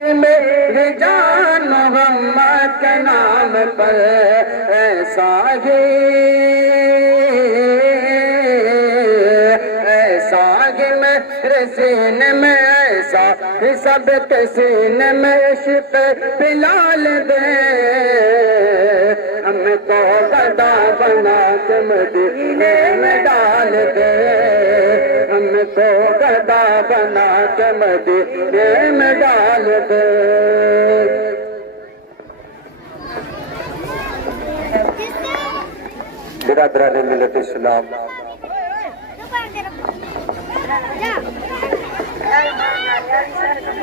میرے جان محمد کے نام پر ایسا ہی میرے سینے میں ایسا ہی سب کے سینے میں عشق بلال دے ہم کو گدا بنا کے مدینے میں ڈال دے ہم کو گدا بنا کے مدینے میں ڈال دے برادران ملت اسلام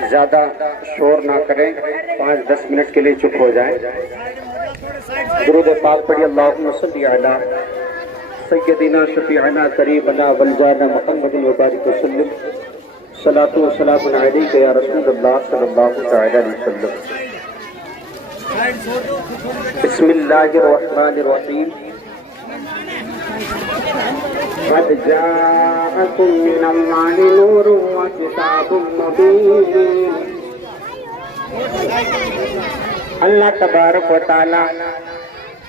زیادہ شور نہ کریں 5-10 منٹ کے لیے چپ ہو جائیں درود پاک پڑھی اللہم صلی علی سیدنا شفیعنا قریبنا ولجانا محمد وبارک وسلم صلاۃ و سلام علیک یا رسول اللہ صلی اللہ علیہ وسلم بسم اللہ الرحمن الرحیم قد جاءكم من الله نور وكتاب مبين اللہ تبارک و تعالی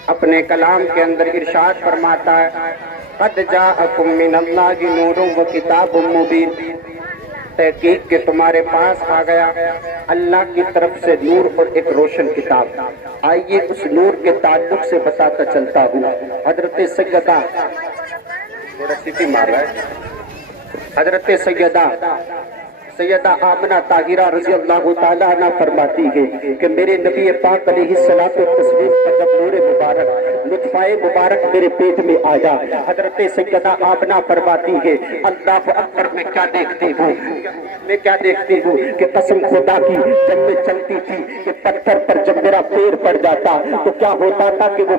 اپنے کلام کے اندر ارشاد فرماتا ہے قد جاءكم من الله نور وكتاب مبين تحقیق کہ تمہارے پاس آ گیا اللہ کی طرف سے نور اور ایک روشن کتاب آئیے اس نور کے تعلق سے بتاتا چلتا ہوں حضرت سیدہ حضرت سیدہ آمنہ طاہرہ رضی اللہ تعالیٰ عنہ فرماتی ہے کہ میرے نبی پاک علیہ الصلوۃ والتسلیم پر جب نور مبارک لطفہ مبارک میرے پیٹ میں آیا حضرت سیدہ آمنہ فرماتی ہے اللہ اکبر میں کیا دیکھتی ہوں کہ قسم خدا کی جب میں چلتی تھی کہ پتھر پر جب میرا پیر پڑ جاتا تو کیا ہوتا تھا کہ وہ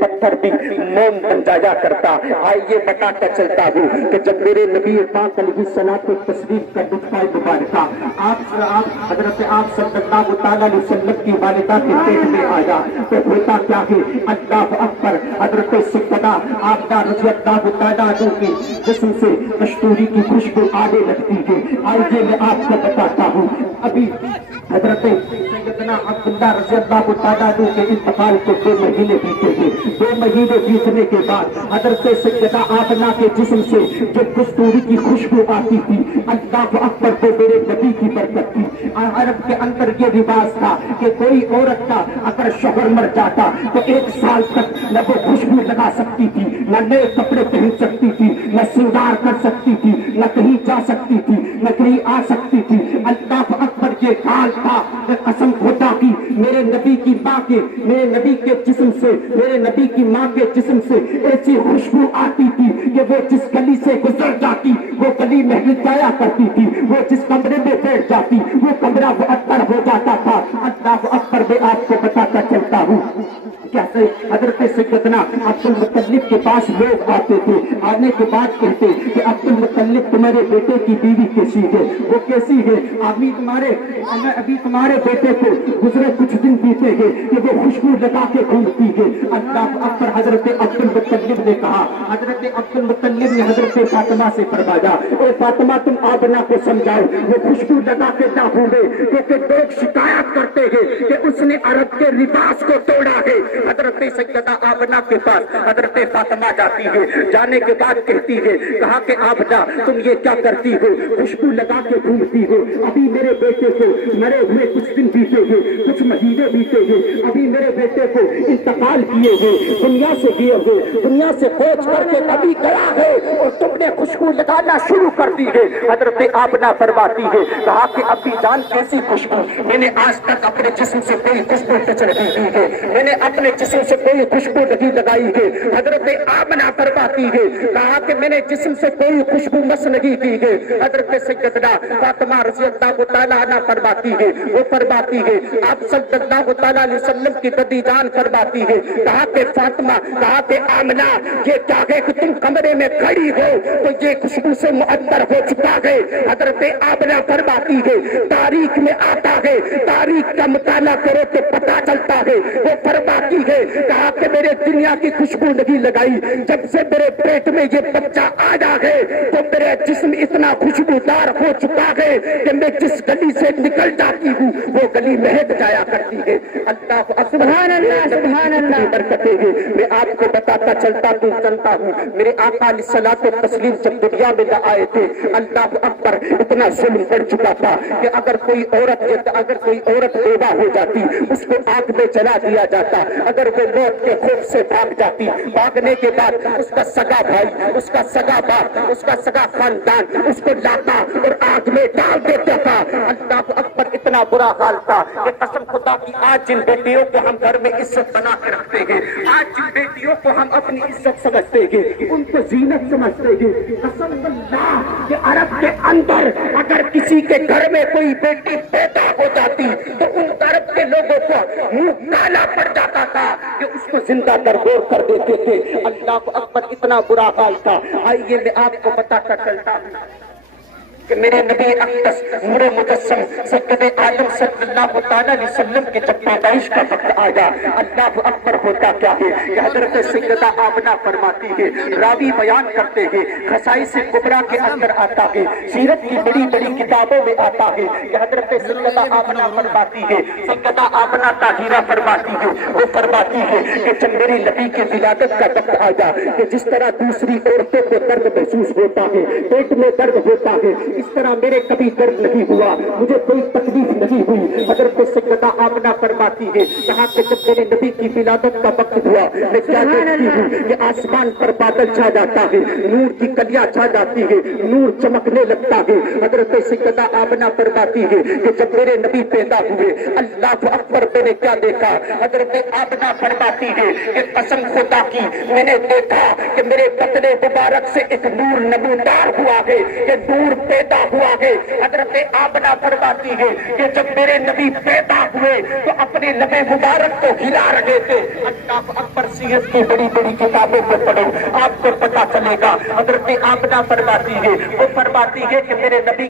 پتھر بھی موم بن جایا کرتا آئیے بتاتا چلتا ہوں کہ جب میرے نبی پاک علیہ الصلوۃ والتسلیم کا مبارکہ آپ حضرت آپ صلی اللہ علیہ وسلم کی والدہ کے پیٹ میں آیا تو ہوتا کیا ہے اللہ اکبر حضرت سیدہ آمنہ رضی اللہ تعالیٰ عنہ کی جسم سے کستوری کی خوشبو آنے لگتی ہے آئیے میں آپ کو بتاتا ہوں ابھی حضرت سیدنا عبداللہ رضی اللہ تعالیٰ عنہ کے انتقال کو 2 مہینے بیتے ہیں 2 مہینے بیتنے کے بعد حضرت سیدہ آمنہ کے جسم سے جو کستوری کی خوشبو آتی تھی اللہ اکبر تو میرے نبی کی برکت تھی عرب کے اندر یہ رواج تھا کہ کوئی عورت کا اگر شوہر مر جاتا تو 1 سال تک نہ وہ خوشبو لگا سکتی تھی نہ نئے کپڑے پہن سکتی تھی نہ سنگار کر سکتی تھی نہ کہیں جا سکتی تھی نہ کہیں آ سکتی تھی اللہ اکبر یہ حال تھا کہ قسم خدا کی میرے نبی کی ماں کے میرے نبی کے جسم سے میرے نبی کی ماں کے جسم سے ایسی خوشبو آتی تھی کہ وہ جس گلی سے گزر جاتی وہ گلی محل جایا کرتی تھی وہ جس کمرے میں بیٹھ جاتی وہ کمرہ معطر ہو جاتا تھا اللہ اکبر میں آپ کو بتاتا چلتا ہوں کیسے حضرت سیدنا عبد المطلب کے پاس لوگ آتے تھے آنے کے بعد کہتے کہ عبد المطلب تمہارے بیٹے کی بیوی کیسی ہے وہ کیسی ہے ابھی تمہارے بیٹے کو گزرے کچھ دن بیتے ہیں کہ وہ خوشبو لگا کے گھومتی ہے اللہ اکبر حضرت عبد المطلب نے کہا حضرت عبد المطلب نے حضرت فاطمہ سے فرمایا اے فاطمہ تم آمنہ کو سمجھاؤ وہ خوشبو لگا کے نہ گھومے کیونکہ لوگ شکایت کرتے ہیں کہ اس نے عرب کے لباس کو توڑا ہے حضرت سیدہ آمنہ کے پاس حضرت فاطمہ جاتی ہے جانے کے بعد کہتی ہے کہا کہ آمنہ تم یہ کیا کرتی ہو خوشبو لگا کے گھومتی ہو ابھی میرے بیٹے کو مرے ہوئے کچھ دن بیتے ہیں کچھ مہینے بیتے ہیں ابھی میرے بیٹے کو انتقال کیے ہوئے دنیا سے گئے ہوئے دنیا سے کوچ کر کے ابھی گیا ہے اور تم نے خوشبو لگانا شروع کر دی ہے حضرت آمنہ فرماتی ہے کہا کہ ابھی جان کیسی خوشبو میں نے آج تک اپنے جسم سے کوئی خوشبو ٹچ نہیں کی ہے میں نے اپنے جسم سے کوئی خوشبو نہیں لگائی ہے حضرت آمنہ فرماتی ہے کہا کہ میں نے جسم سے کوئی خوشبو مس نہیں کی ہے حضرت سیدنا فاطمہ رضی اللہ تعالیٰ عنہ فرماتی ہے وہ فرماتی ہے آپ صلی اللہ تعالیٰ علیہ وسلم کی دادی جان فرماتی ہے، کہا کہ فاطمہ، کہا کہ آمنہ، یہ کیا ہے کہ تم کمرے میں کھڑی ہو تو یہ خوشبو سے معطر ہو چکا ہے۔ حضرت آمنہ فرماتی ہے تاریخ میں آتا ہے، تاریخ کا مطالعہ کرو تو پتا چلتا ہے، وہ فرماتی ہے کہا کہ میرے دنیا کی خوشبو نہیں لگائی، جب سے میرے پیٹ میں یہ بچہ آیا ہے تو میرے جسم اتنا خوشبودار ہو چکا ہے کہ میں جس گلی سے نکل جاتی ہوں وہ گلی مہک جایا کرتی ہے۔ اللہ سبحان اللہ، سبحان اللہ برکتیں ہیں۔ میں آپ کو بتاتا چلتا ہوں، میرے آقا علیہ الصلوۃ والتسلیم جب دنیا میں نہ آئے تھے، اللہ اکبر، اتنا ظلم بڑھ چکا تھا کہ اگر کوئی عورت بیوہ ہو جاتی اس کو آگ میں جلا دیا جاتا، اگر وہ موت کے خوف سے بھاگ جاتی، بھاگنے کے بعد اس کا سگا بھائی، اس کا سگا باپ، اس کا سگا خاندان اس کو لاتا اور آگ میں ڈال دیتا تھا۔ اللہ اکبر، اتنا برا حال تھا کہ قسم خدا کی آج جن بیٹیوں کو ہم گھر میں عزت بنا کے رکھتے ہیں، آج جن بیٹیوں کو ہم اپنی عزت سمجھتے ہیں، ان کو زینت سمجھتے ہیں، قسم اللہ کہ عرب کے اندر اگر کسی کے گھر میں کوئی بیٹی پیدا ہو جاتی تو ان عرب کے لوگوں کو منہ کالا پڑ جاتا تھا کہ اس کو زندہ درگور کر دیتے تھے۔ اللہ اکبر، اتنا برا حال تھا۔ آئیے میں آپ کو بتاتا چلتا ہوں کہ میرے نبی اقدس نور مجسم سید عالم صلی اللہ تعالیٰ علیہ وسلم کے جب پیدائش کا وقت آیا، اللہ اکبر، ہوتا کیا ہے کہ حضرت سیدہ آمنہ فرماتی ہے، راوی بیان کرتے ہیں، خصائص کبریٰ کے اندر آتا ہے، سیرت کی بڑی بڑی کتابوں میں آتا ہے کہ حضرت سیدہ آمنہ فرماتی ہے، سیدہ آمنہ طاہرہ فرماتی ہے، وہ فرماتی ہے کہ جب میرے نبی کی ولادت کا وقت آیا کہ جس طرح دوسری عورتوں کو درد محسوس ہوتا ہے، پیٹ میں درد ہوتا ہے، اس طرح میرے کبھی درد نہیں ہوا، مجھے کوئی تکلیف نہیں ہوئی۔ حضرت سیدہ آمنہ فرماتی ہے کہا کہ جب میرے نبی کی ولادت کا وقت ہوا میں کیا دیکھتی ہوں کہ آسمان پر بادل چھا جاتا ہے، نور کی کلیاں چھا جاتی ہے، نور چمکنے لگتا ہے۔ حضرت سیدہ آمنہ فرماتی ہے کہ جب میرے نبی پیدا ہوئے، اللہ اکبر، میں نے کیا دیکھا؟ حضرت آمنہ فرماتی ہے کہ قسم خدا کی میں نے دیکھا کہ میرے بدن مبارک سے ایک نور نمودار ہوا ہے، کہ نور پیدا ہوا ہے۔ حضرت آمنہ فرماتی ہے کہ جب میرے نبی پیدا ہوئے تو اپنے لبے مبارک کو ہلا رہے تھے۔ اللہ اکبر، سیرت کی بڑی بڑی کتابوں کو پڑھو، آپ کو پتا چلے گا۔ حضرت آمنہ فرماتی ہے، وہ فرماتی ہے کہ میرے نبی